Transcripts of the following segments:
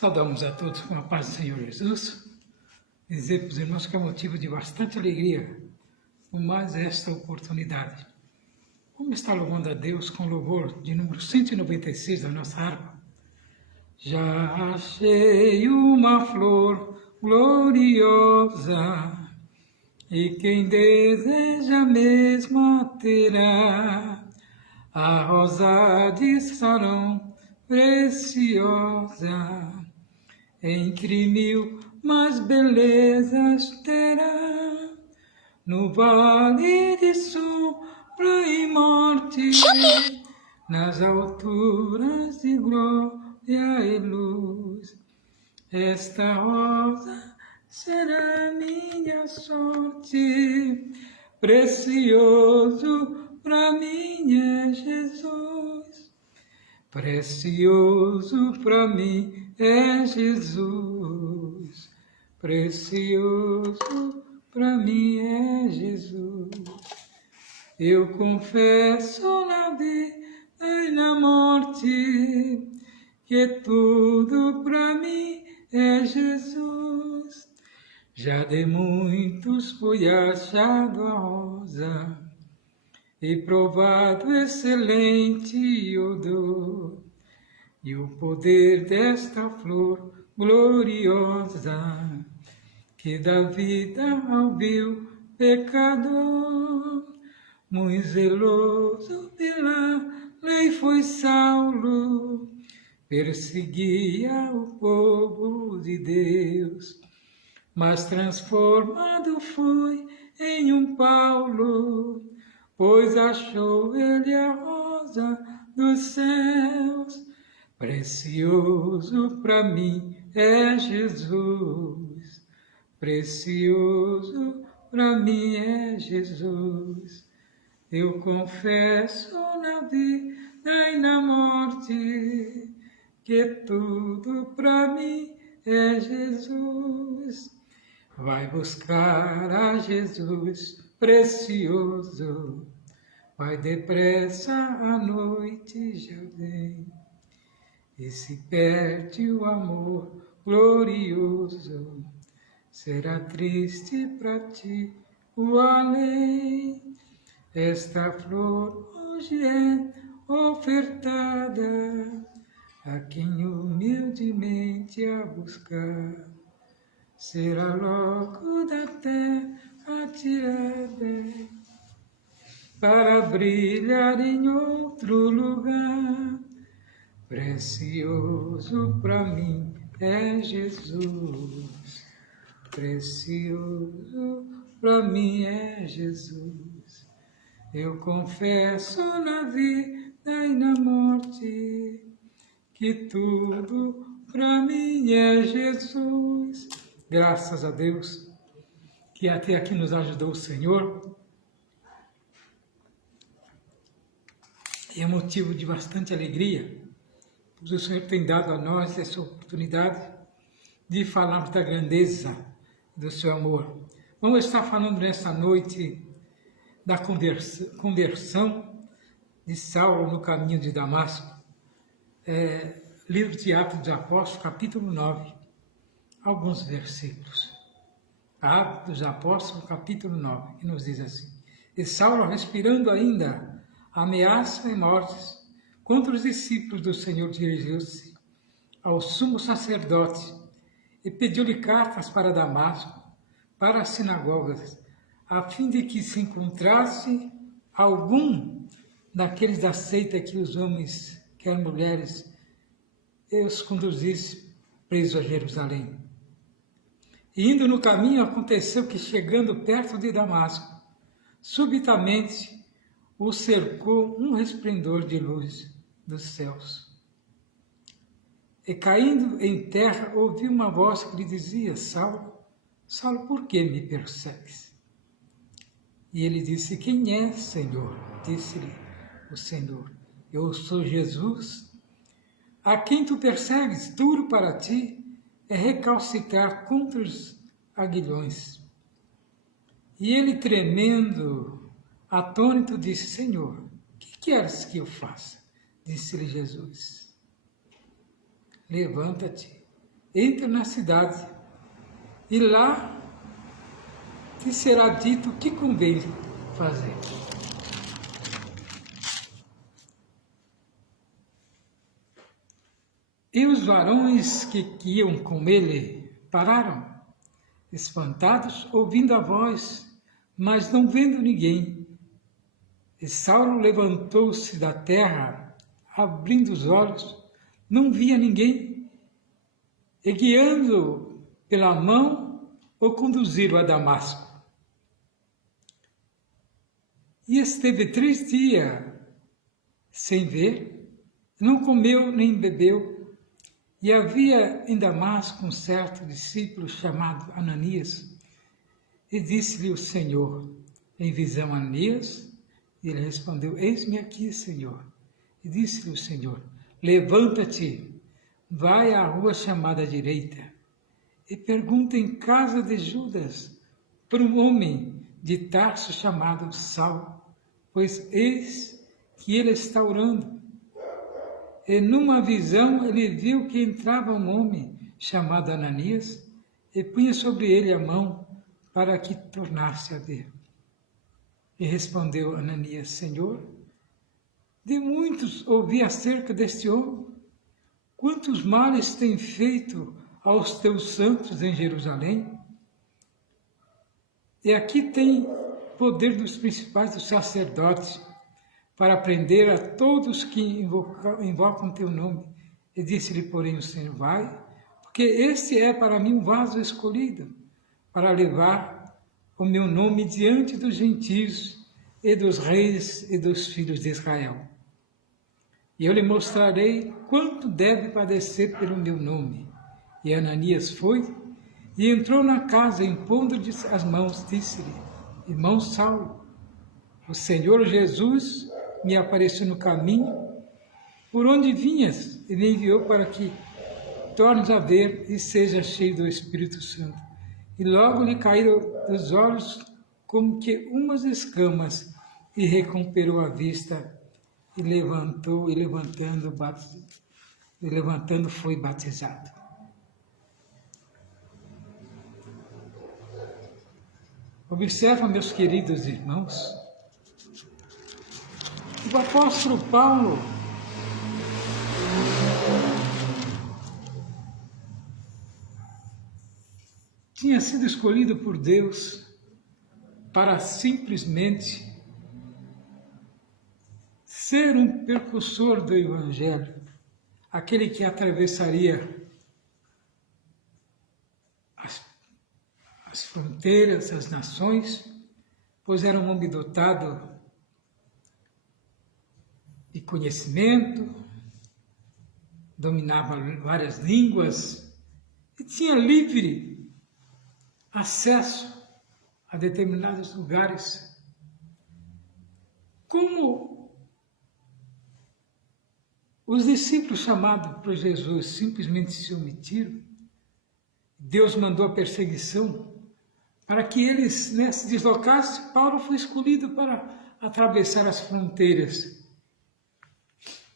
Saudamos a todos com a paz do Senhor Jesus. Dizer para os irmãos que é motivo de bastante alegria, com mais esta oportunidade. Vamos estar louvando a Deus com louvor de número 196 da nossa harpa. Já achei uma flor gloriosa, e quem deseja a mesma terá, a rosa de Sarão preciosa, entre mil mais belezas terá, no vale de sombra e morte, nas alturas de glória e luz. Esta rosa será minha sorte, precioso para mim é Jesus. Precioso para mim é Jesus, precioso para mim é Jesus. Eu confesso na vida e na morte, que tudo para mim é Jesus. Já de muitos fui achado a rosa, e provado excelente odor, e o poder desta flor gloriosa, que dá vida ao vil pecador. Muito zeloso pela lei foi Saulo, perseguia o povo de Deus, mas transformado foi em um Paulo, pois achou ele a rosa dos céus. Precioso para mim é Jesus, precioso para mim é Jesus. Eu confesso na vida e na morte, que tudo para mim é Jesus. Vai buscar a Jesus precioso, vai depressa, a noite já vem, e se perde o amor glorioso, será triste para ti o além. Esta flor hoje é ofertada a quem humildemente a buscar, será logo da terra tirada, para brilhar em outro lugar. Precioso para mim é Jesus, precioso para mim é Jesus. Eu confesso na vida e na morte, que tudo para mim é Jesus. Graças a Deus, que até aqui nos ajudou o Senhor. É motivo de bastante alegria, pois o Senhor tem dado a nós essa oportunidade de falarmos da grandeza do seu amor. Vamos estar falando nessa noite da conversão de Saulo no caminho de Damasco. Livro de Atos dos Apóstolos, capítulo 9, alguns versículos. Atos dos Apóstolos, capítulo 9, que nos diz assim: E Saulo, respirando ainda ameaça e mortes contra os discípulos do Senhor, dirigiu-se ao sumo sacerdote e pediu-lhe cartas para Damasco, para as sinagogas, a fim de que se encontrasse algum daqueles da seita que os homens, quer mulheres, os conduzisse preso a Jerusalém. E indo no caminho, aconteceu que, chegando perto de Damasco, subitamente o cercou um resplendor de luz dos céus. E caindo em terra, ouviu uma voz que lhe dizia: Saulo, Saulo, por que me persegues? E ele disse: Quem é, Senhor? Disse-lhe o Senhor: Eu sou Jesus, a quem tu persegues. Duro para ti é recalcitrar contra os aguilhões. E ele, tremendo, atônito, disse: Senhor, que queres que eu faça? Disse-lhe Jesus: levanta-te, entra na cidade, e lá te será dito o que convém fazer. E os varões que iam com ele pararam, espantados, ouvindo a voz, mas não vendo ninguém. E Saulo levantou-se da terra, abrindo os olhos, não via ninguém, e guiando pela mão, o conduziram a Damasco. E esteve 3 dias sem ver, não comeu nem bebeu. E havia em Damasco um certo discípulo chamado Ananias, e disse-lhe o Senhor, em visão, Ananias, e ele respondeu, eis-me aqui, Senhor. E disse-lhe o Senhor, levanta-te, vai à rua chamada direita, e pergunta em casa de Judas, por um homem de Tarso chamado Saulo, pois eis que ele está orando. E numa visão ele viu que entrava um homem chamado Ananias e punha sobre ele a mão para que tornasse a ver. E respondeu Ananias, Senhor, de muitos ouvi acerca deste homem, quantos males tem feito aos teus santos em Jerusalém? E aqui tem poder dos principais dos sacerdotes, para prender a todos que invocam teu nome. E disse-lhe, porém, o Senhor, vai, porque este é para mim um vaso escolhido, para levar o meu nome diante dos gentios e dos reis e dos filhos de Israel. E eu lhe mostrarei quanto deve padecer pelo meu nome. E Ananias foi e entrou na casa, impondo-lhe as mãos, disse-lhe, irmão Saulo, o Senhor Jesus me apareceu no caminho, por onde vinhas, e me enviou para que tornes a ver e seja cheio do Espírito Santo. E logo lhe caíram dos olhos como que umas escamas, e recuperou a vista, e levantando foi batizado. Observa, meus queridos irmãos, o apóstolo Paulo tinha sido escolhido por Deus para simplesmente ser um precursor do Evangelho, aquele que atravessaria as fronteiras, as nações, pois era um homem dotado de conhecimento, dominava várias línguas e tinha livre acesso a determinados lugares. Como os discípulos chamados por Jesus simplesmente se omitiram, Deus mandou a perseguição para que eles se deslocassem. Paulo foi escolhido para atravessar as fronteiras.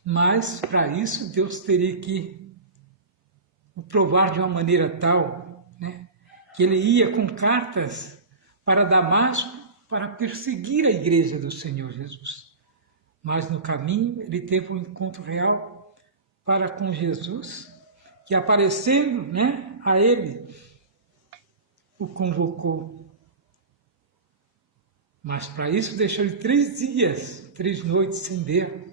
Mas, para isso, Deus teria que o provar de uma maneira tal, que ele ia com cartas para Damasco para perseguir a igreja do Senhor Jesus. Mas no caminho ele teve um encontro real para com Jesus, que aparecendo a ele, o convocou. Mas para isso deixou ele 3 dias, 3 noites sem ver.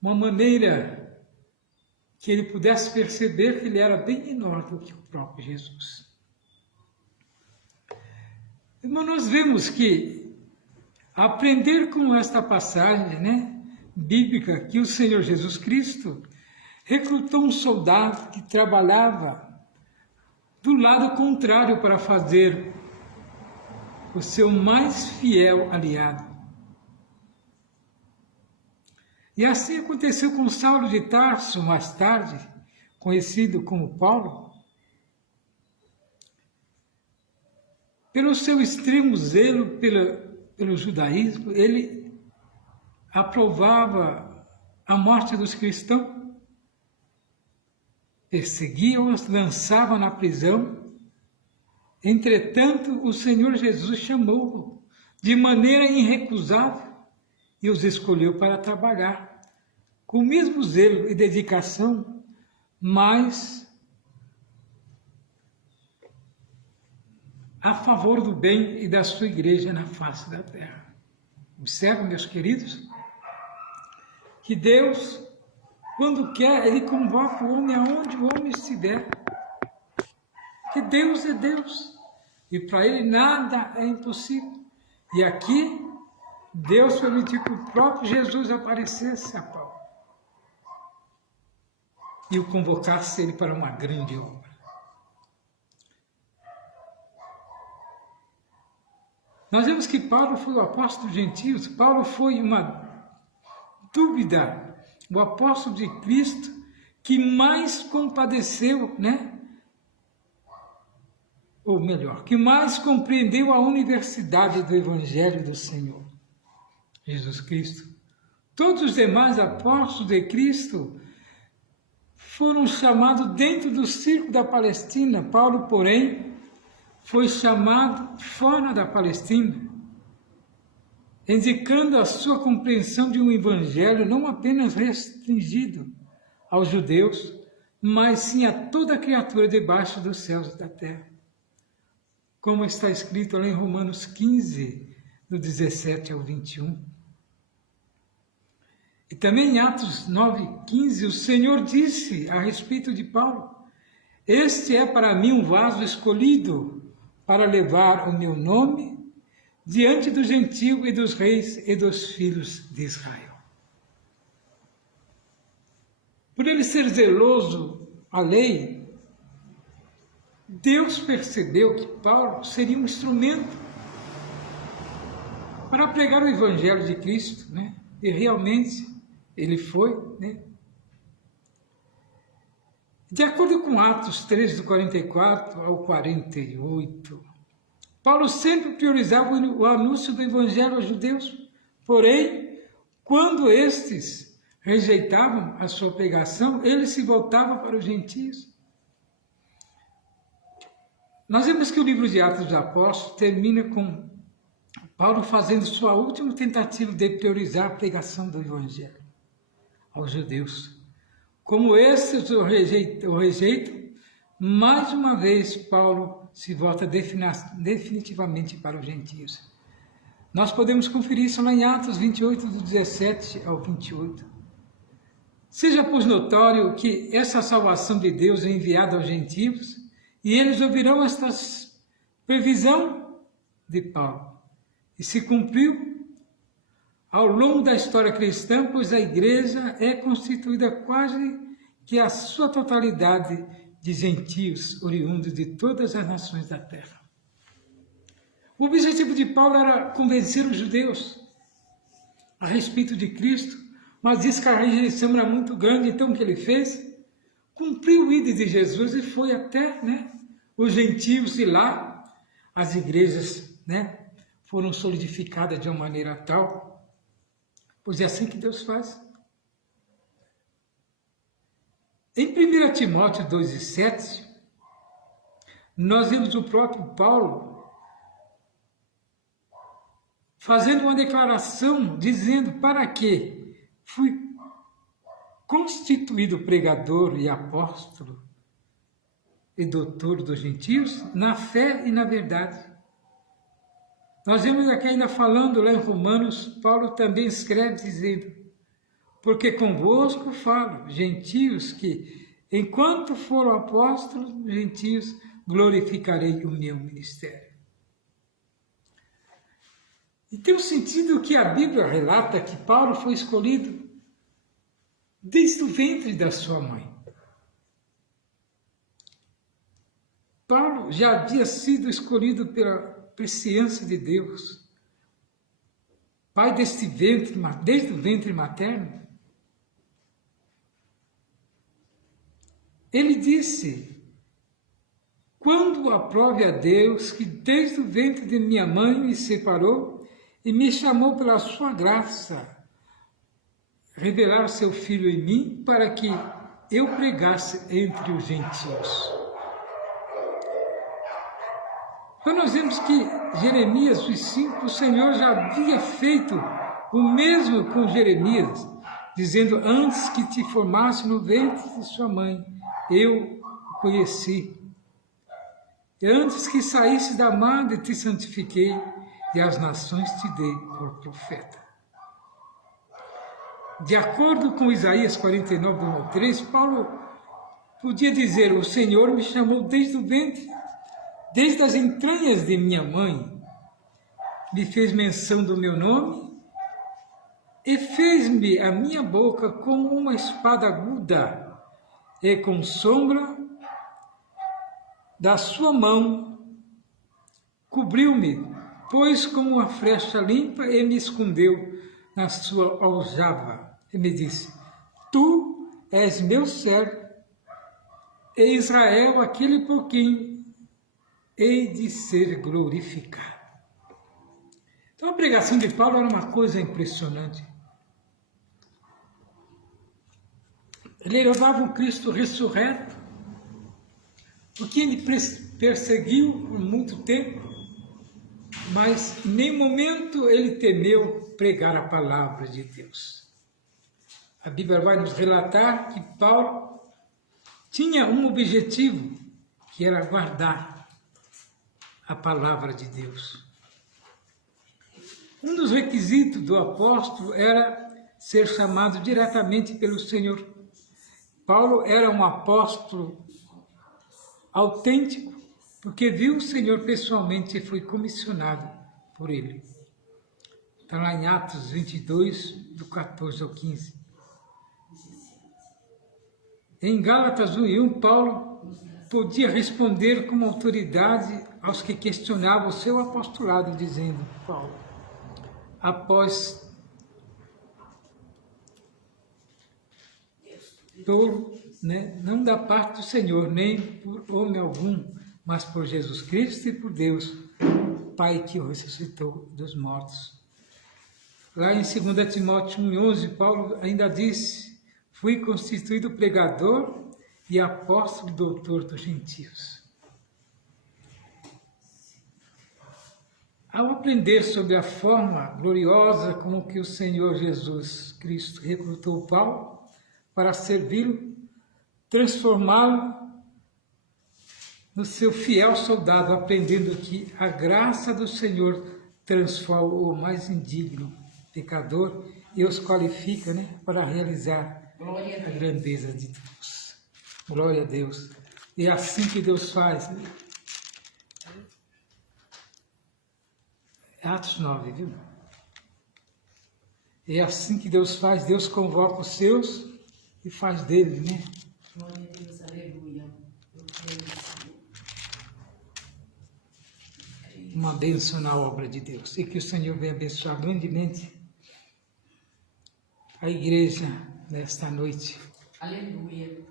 Uma maneira que ele pudesse perceber que ele era bem menor do que o próprio Jesus. Mas nós vemos que aprender com esta passagem bíblica que o Senhor Jesus Cristo recrutou um soldado que trabalhava do lado contrário para fazer o seu mais fiel aliado. E assim aconteceu com Saulo de Tarso, mais tarde, conhecido como Paulo. Pelo seu extremo zelo pelo judaísmo, ele aprovava a morte dos cristãos. perseguiam-os, lançavam na prisão. Entretanto, o Senhor Jesus chamou-o de maneira irrecusável e os escolheu para trabalhar com o mesmo zelo e dedicação, mas a favor do bem e da sua igreja na face da terra. Observe, meus queridos, que Deus, quando quer, Ele convoca o homem aonde o homem estiver. Que Deus é Deus. E para Ele nada é impossível. E aqui, Deus permitiu que o próprio Jesus aparecesse a Paulo e o convocasse ele para uma grande obra. Nós vemos que Paulo foi o apóstolo dos gentios. Paulo foi uma dúvida, o apóstolo de Cristo que mais compadeceu, ou melhor, que mais compreendeu a universidade do Evangelho do Senhor Jesus Cristo. Todos os demais apóstolos de Cristo foram chamados dentro do círculo da Palestina. Paulo, porém, foi chamado fora da Palestina, indicando a sua compreensão de um evangelho não apenas restringido aos judeus, mas sim a toda criatura debaixo dos céus e da terra. Como está escrito lá em Romanos 15, do 17 ao 21. E também em Atos 9:15, o Senhor disse a respeito de Paulo: este é para mim um vaso escolhido para levar o meu nome diante do gentio e dos reis e dos filhos de Israel. Por ele ser zeloso à lei, Deus percebeu que Paulo seria um instrumento para pregar o Evangelho de Cristo, E realmente ele foi, De acordo com Atos 13, do 44 ao 48, Paulo sempre priorizava o anúncio do Evangelho aos judeus, porém, quando estes rejeitavam a sua pregação, ele se voltava para os gentios. Nós vemos que o livro de Atos dos Apóstolos termina com Paulo fazendo sua última tentativa de priorizar a pregação do Evangelho aos judeus. Como estes o rejeitam, mais uma vez Paulo se volta definitivamente para os gentios. Nós podemos conferir isso lá em Atos 28, do 17 ao 28. Seja pois notório que essa salvação de Deus é enviada aos gentios, e eles ouvirão esta previsão de Paulo. E se cumpriu ao longo da história cristã, pois a igreja é constituída quase que a sua totalidade de gentios oriundos de todas as nações da terra. O objetivo de Paulo era convencer os judeus a respeito de Cristo, mas disse que a rejeição era muito grande, então o que ele fez? Cumpriu o ídolo de Jesus e foi até os gentios, e lá as igrejas foram solidificadas de uma maneira tal. Pois é assim que Deus faz. Em 1 Timóteo 2,7, nós vemos o próprio Paulo fazendo uma declaração, dizendo: para que fui constituído pregador e apóstolo e doutor dos gentios, na fé e na verdade. Nós vemos aqui ainda falando lá em Romanos, Paulo também escreve dizendo: porque convosco falo, gentios, que enquanto for apóstolo, gentios, glorificarei o meu ministério. E tem um sentido que a Bíblia relata que Paulo foi escolhido desde o ventre da sua mãe. Paulo já havia sido escolhido pela presciência de Deus, pai deste ventre, desde o ventre materno. Ele disse: quando aprove a Deus, que desde o ventre de minha mãe me separou e me chamou pela sua graça, revelar seu Filho em mim, para que eu pregasse entre os gentios. Então nós vemos que Jeremias, os 5, o Senhor já havia feito o mesmo com Jeremias, dizendo: antes que te formasse no ventre de sua mãe, eu o conheci. E antes que saísse da madre, te santifiquei, e às nações te dei por profeta. De acordo com Isaías 49, 3, Paulo podia dizer: o Senhor me chamou desde o ventre, desde as entranhas de minha mãe, me fez menção do meu nome e fez-me a minha boca como uma espada aguda, e com sombra da sua mão cobriu-me, pôs como uma flecha limpa e me escondeu na sua aljava. E me disse: tu és meu servo, e Israel, aquele por quem hei de ser glorificado. Então a pregação de Paulo era uma coisa impressionante. Ele levava o Cristo ressurreto, porque ele perseguiu por muito tempo, mas em nenhum momento ele temeu pregar a palavra de Deus. A Bíblia vai nos relatar que Paulo tinha um objetivo, que era guardar a palavra de Deus. Um dos requisitos do apóstolo era ser chamado diretamente pelo Senhor. Paulo era um apóstolo autêntico, porque viu o Senhor pessoalmente e foi comissionado por ele. Está lá em Atos 22, do 14 ao 15. Em Gálatas 1:1, Paulo podia responder com autoridade aos que questionavam o seu apostolado, dizendo: Paulo, após não da parte do Senhor, nem por homem algum, mas por Jesus Cristo e por Deus, Pai que o ressuscitou dos mortos. Lá em 2 Timóteo 1:11, Paulo ainda disse: fui constituído pregador e apóstolo doutor dos gentios. Ao aprender sobre a forma gloriosa como que o Senhor Jesus Cristo recrutou Paulo para servi-lo, transformá-lo no seu fiel soldado, aprendendo que a graça do Senhor transforma o mais indigno pecador e os qualifica, para realizar a grandeza de Deus. Glória a Deus. E é assim que Deus faz. Atos 9, viu? É assim que Deus faz. Deus convoca os seus e faz deles, Glória a Deus, aleluia. Eu creio. Uma bênção na obra de Deus. E que o Senhor venha abençoar grandemente a igreja nesta noite. Aleluia.